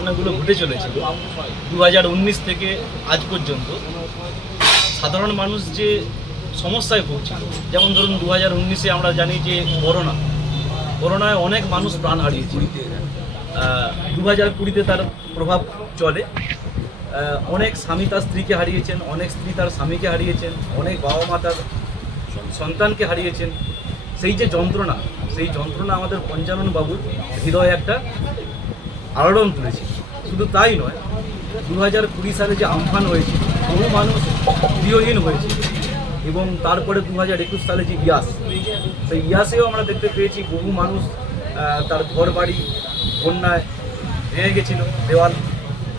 ঘটনাগুলো ঘটে চলেছিল দু হাজার উনিশ থেকে আজ পর্যন্ত। সাধারণ মানুষ যে সমস্যায় ভুগছিল, যেমন ধরুন দু হাজার উনিশে আমরা জানি যে করোনা। করোনায় অনেক মানুষ প্রাণ হারিয়েছে। দু হাজার কুড়িতে তার প্রভাব চলে। অনেক স্বামী তার স্ত্রীকে হারিয়েছেন, অনেক স্ত্রী তার স্বামীকে হারিয়েছেন, অনেক বাবা মা তার সন্তানকে হারিয়েছেন। সেই যে যন্ত্রণা, সেই যন্ত্রণা আমাদের পঞ্চানন বাবুর হৃদয়ে একটা আলোড়ন তুলেছে শুধু তাই নয় দু হাজার কুড়ি সালে যে আমফান হয়েছে, বহু মানুষ গৃহহীন হয়েছে। এবং তারপরে দু হাজার একুশ সালে যে ইয়াস, সেই ইয়াসেও আমরা দেখতে পেয়েছি বহু মানুষ তার ঘর বাড়ি বন্যায় ভেঙে গেছিল। দেওয়াল,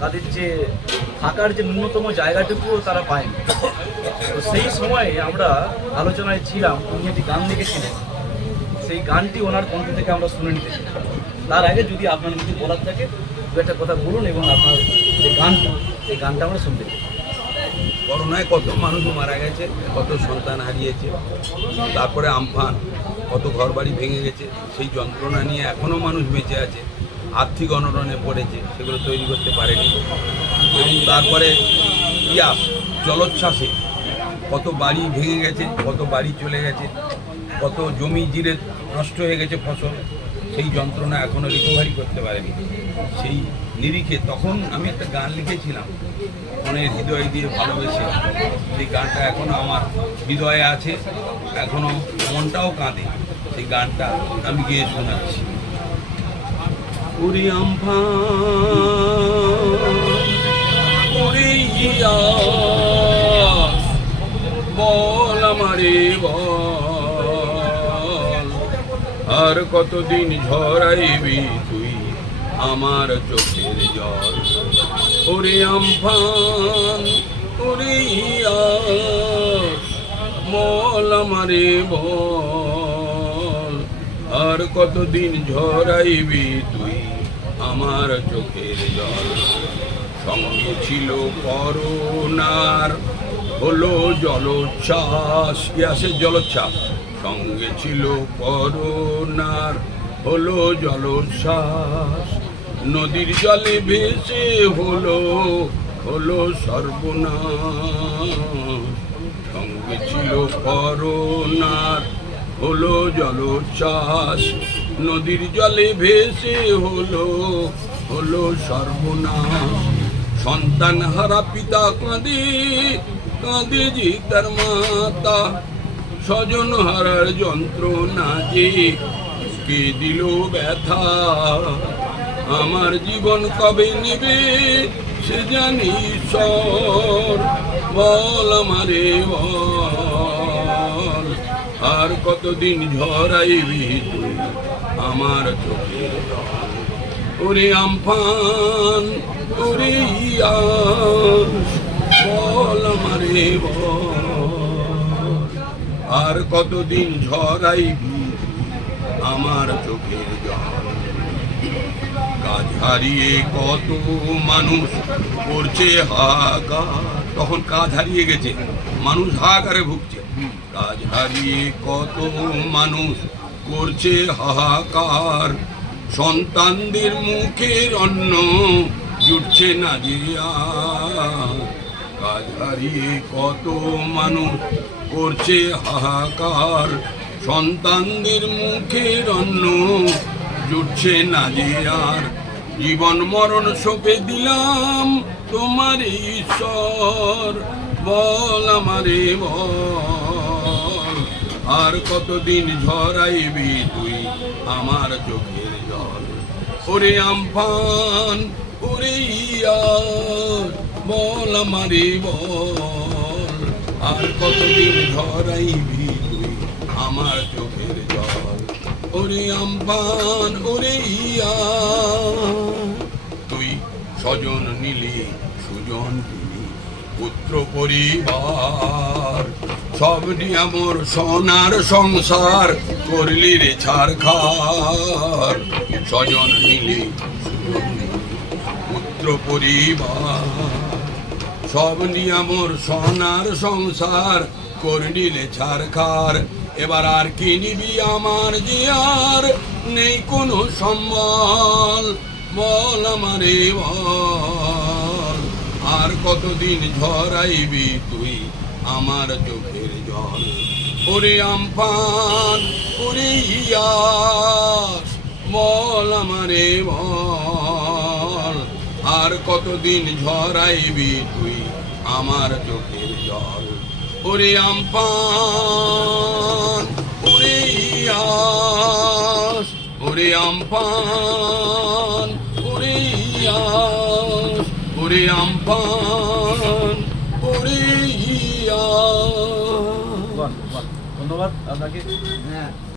তাদের যে থাকার যে ন্যূনতম জায়গাটুকুও তারা পায়নি। তো সেই সময়ে আমরা আলোচনায় ছিলাম, উনি একটি গান লিখেছিলেন। সেই গানটি ওনার কণ্ঠ থেকে আমরা শুনে নিতে চাই। তার আগে যদি আপনার কিছু বলার থাকে, দু একটা কথা বলুন এবং আপনার যে গানটা, সেই গানটা আমরা শুনতে চাই করোনায় কত মানুষ মারা গেছে, কত সন্তান হারিয়েছে, তারপরে আমফান, কত ঘরবাড়ি ভেঙে গেছে, সেই যন্ত্রণা নিয়ে এখনও মানুষ বেঁচে আছে, আর্থিক অনটনে পড়েছে, সেগুলো তৈরি করতে পারেনি। এবং তারপরে ইয়াস জলোচ্ছ্বাসে কত বাড়ি ভেঙে গেছে, কত বাড়ি চলে গেছে, কত জমি জিরে নষ্ট হয়ে গেছে ফসল। সেই যন্ত্রণা এখনও রিকভারি করতে পারেনি। সেই নিরিখে তখন আমি একটা গান লিখেছিলাম, মনের হৃদয় দিয়ে ভালোবেসে। সেই গানটা এখনও আমার হৃদয়ে আছে এখনও মনটাও কাঁদে। সেই গানটা আমি গিয়ে শোনাচ্ছি। বল আমারে, বল। আর কতদিন ঝরাইবি তুই আমার চোখের জল? ওরে আমফান, ওরে বল আমারে বল। আর কতদিন ঝরাইবি তুই আমার চোখের জল? সঙ্গে ছিল করোনার হলো জলোচ্ছ্বাস। ইয়াসের জলোচ্ছ্বাস? সঙ্গে ছিল করোনার, হলো জলোচ্ছ্বাস। নদীর জলে ভেসে হলো হলো সর্বনাশ। সঙ্গে ছিল করোনার, হলো জলোচ্ছ্বাস। নদীর জলে ভেসে হলো হলো সর্বনাশ। সন্তান হারা পিতা কাঁদে কাঁদে যে তার মাতা। স্বজন হারার যন্ত্রণা যে কে দিল ব্যথা? আমার জীবন কবে নেবে, সে জানি ঈশ্বর। বল আমারে, বল। আর কতদিন ঝরাইবি তুই আমার জল? ওরে আমফান, ওরে ইয়া বল আমারে, বল। আর কতদিন ঝরাইবি আমার চোখের জল? কাজ হারিয়ে কত মানুষ করছে হাহাকার। তখন কাজ হারিয়ে গেছে, মানুষ হাহাকারে ভুগছে। কাজ হারিয়ে কত মানুষ করছে হাহাকার। সন্তানদের মুখের অন্ন জুটছে না যে কাজ হারিয়ে কত মানুষ করছে হাহাকার। সন্তানদের মুখের অন্ন জুটছে না যে আর জীবন মরণ সপে দিলাম তোমার ঈশ্বর। বল আমারে, বল। আর কতদিন ঝরাইবি তুই আমার চোখের জল? ওরে আমফান, ওরে ইয়ার। বল আমারে, বল। আর কতদিন ঝরাইবি তুই আমার চোখের জল? ওরে আমফান ওরে ইয়ার তুই স্বজন নিলি সুজন দিলি পুত্র পরিবার। সব আমার সোনার সংসার করলি রে ছাড় খার স্বজন নিলি নিলি, পুত্র পরিবার। সব নিয়মর সোনার সংসার করনিলে ছাড়খার এবার আর কি নিবি আমার আর নেই কোনো সম্বল, বল আমারে আর কতদিন ঝরাইবি তুই আমার চোখের জল? ওরে আমফান ওরে ইয়াস বল আমারে আর কতদিন ঝরাইবি তুই আমার চোখের জল। ওরে আমফান ওরে ইয়াস ওরে আমফান ওরে ইয়াস ওরে আমফান ওরে ইয়াস বাহ, বাহ। ধন্যবাদ আপনাকে।